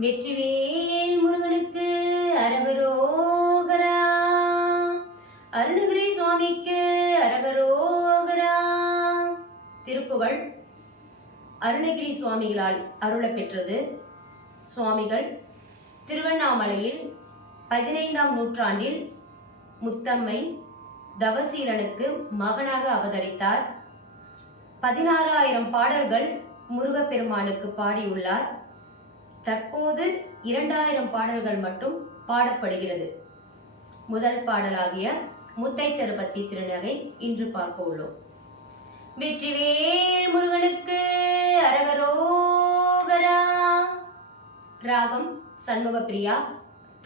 வெற்றிவேல் முருகனுக்கு அரகரோகரா. அருணகிரி சுவாமிக்கு அரகரோகரா. திருப்புகழ். அருணகிரி சுவாமிகளால் அருளப் பெற்றது. சுவாமிகள் திருவண்ணாமலையில் 15ஆம் நூற்றாண்டில் முத்தம்மை தவசீலனுக்கு மகனாக அவதரித்தார். 16,000 பாடல்கள் முருகப்பெருமானுக்கு பாடியுள்ளார். தற்போது 2000 பாடல்கள் மட்டும் பாடப்படுகிறது. முதல் பாடலாகிய முத்தைத்தருபத்தி திருநகை இன்று பார்க்க உள்ளோம். வெற்றிவேல் முருகனுக்கு அரகரோகரா. ராகம் சண்முகப்பிரியா.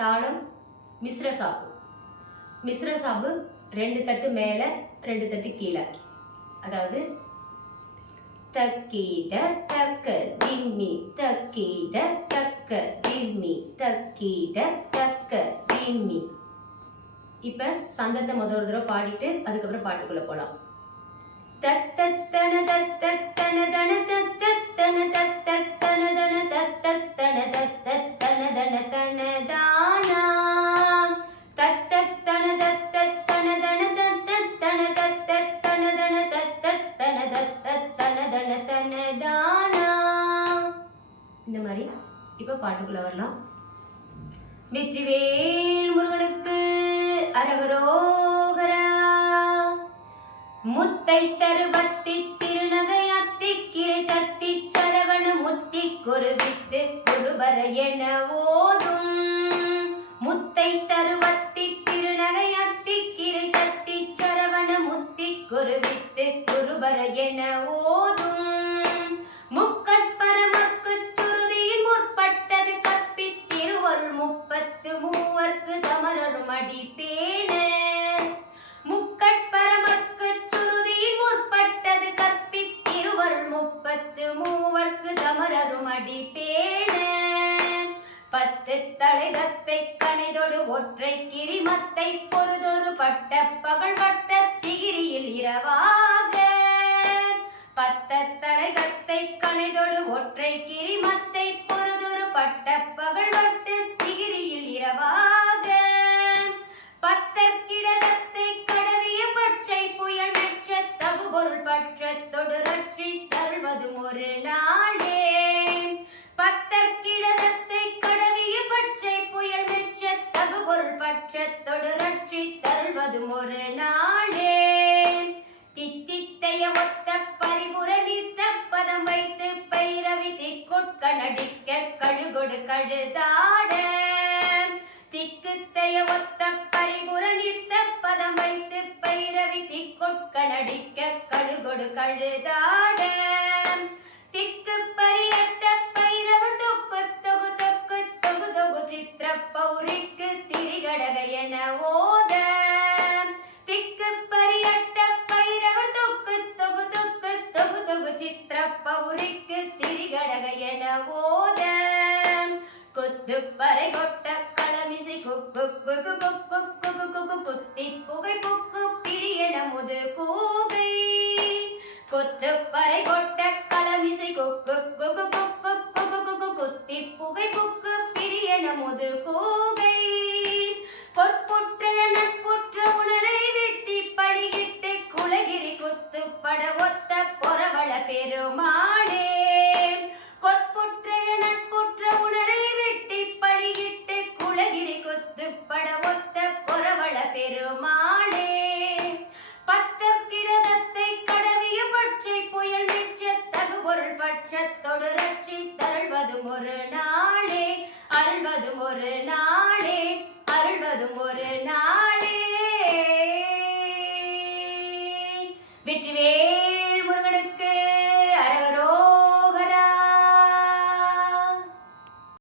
தாளம் மிஸ்ரசாபு. மிஸ்ரசாபு 2 தட்டு மேல 2 தட்டு கீழே. அதாவது தக்கீட தக்க திம்மி தக்கீட தக்க திம்மி தக்கீட தக்க திம்மி. இப்ப சந்தத்தை முதல் தடவை பாடிட்டு அதுக்கப்புறம் பாட்டுக்குள்ள போலாம். தத்தத்தன தத்தத்தன தன தத்தத்தன தத்தத்தன தன தத்தத்தன தத்தத்தன தன தன தானா. தத்தத்தன தத்தத்தன தன தத்தத்தன தத்தத்தன தன தத்தத்தன தத்தத்தன தன தன தானா. இந்த மாதிரி இப்ப பாட்டுக்குள்ள வரலாம். வெற்றிவேல் முருகனுக்கு அரகரோகரா. முத்தைத்தருபத்தி திருநகை அத்திக்கிரை சத்தி சரவண முத்தி குருவித்து குருபர என ஓதும். முத்தைத்தருபத்தி திருநகை அத்திக்கிரை சத்தி சரவண முத்தி குருவித்து குருபர என ஓதும். முக்கட்பரமர்க்குச் சுருதியில் முற்பட்டது கற்பித்திருவருள் 33 தமரரும் அடி பேண. முக்கட்பரமர்க்குச் சுருதியில் முற்பட்டது கற்பித்திருவருள் 33 தமரரும் அடி பேண. 10 தலைதத்தை கணைதொடு ஒற்றை கிரிமத்தை பொறுதொரு பட்ட பகல் வட்ட திகிரியில் இரவாக. 10 தலைதத்தை கணைதொடு ஒற்றை கிரிமத்தை பொறுதொரு பட்ட பகல் வட்ட திகிரியில் இரவாக. 10 கிடதத்தை கடவிய பச்சை புயல் மெச்ச தகு பொருள் பட்சத்தொடு ரட்சி தருள்வதும் ஒரு நாளே. 10 கிடதத்தை கடவிய பச்சை புயல் மெச்ச தகு பொருள் பட்சத்தொடு ரட்சி தருள்வதும் ஒரு நாளே. தித்தித்தைய ஒத்த பரிபுர நீர்த்த பதம் வைத்து பைரவி திக்குட்க நடிக்க கழுகொடு கழுதாட. திக்குத்தைய ஒத்த பரிபுர நீர்த்த பதம் வைத்து பைரவி திக்குட்க நடிக்க கழுகொடு கழுதாட. திக்கு பரியட்ட பைரவன் தொக்கு தொகு தொக்கு தொகு தொகு சித்திர பௌரிக்கு திரிகடக என ஓத. திக்கு பரியட்ட பைரவன் தொக்கு தொகு தொக்கு தொகு தொகு சித்திர பௌரிக்கு திரிகடக என ஓத. கொத்து பறை கொட்ட களமிசை குக்கு குகு குக்கு குகு குகு குத்தி புகை புக்கு பிடியென முது கூகை. கொத்து பறை கொட்ட களமிசை குக்கு குகு குக்கு குகு குகு குத்தி புகை புக்கு பிடியென முது கூகை. பொற்புற்ற நட்புற்ற உணரை வெட்டி பழிகிட்டு குலகிரி குத்து பட ஒத்த பொறவள பெருமாளே. கொற்புற்ற நட்புற்ற உணரை வெட்டி பழிகிட்டு குலகிரி குத்து பட ஒத்த பொறவள பெருமாளே. 10 கிடதத்தை கடவிய பட்சை புயல் மெச்ச தகு பொருள் பட்சத்தொடு ரட்சி தருள்வதும் ஒரு நாளே. அருள்வதும் ஒரு நாளே. அருள்வதும் ஒரு நாளே. வெற்றிவே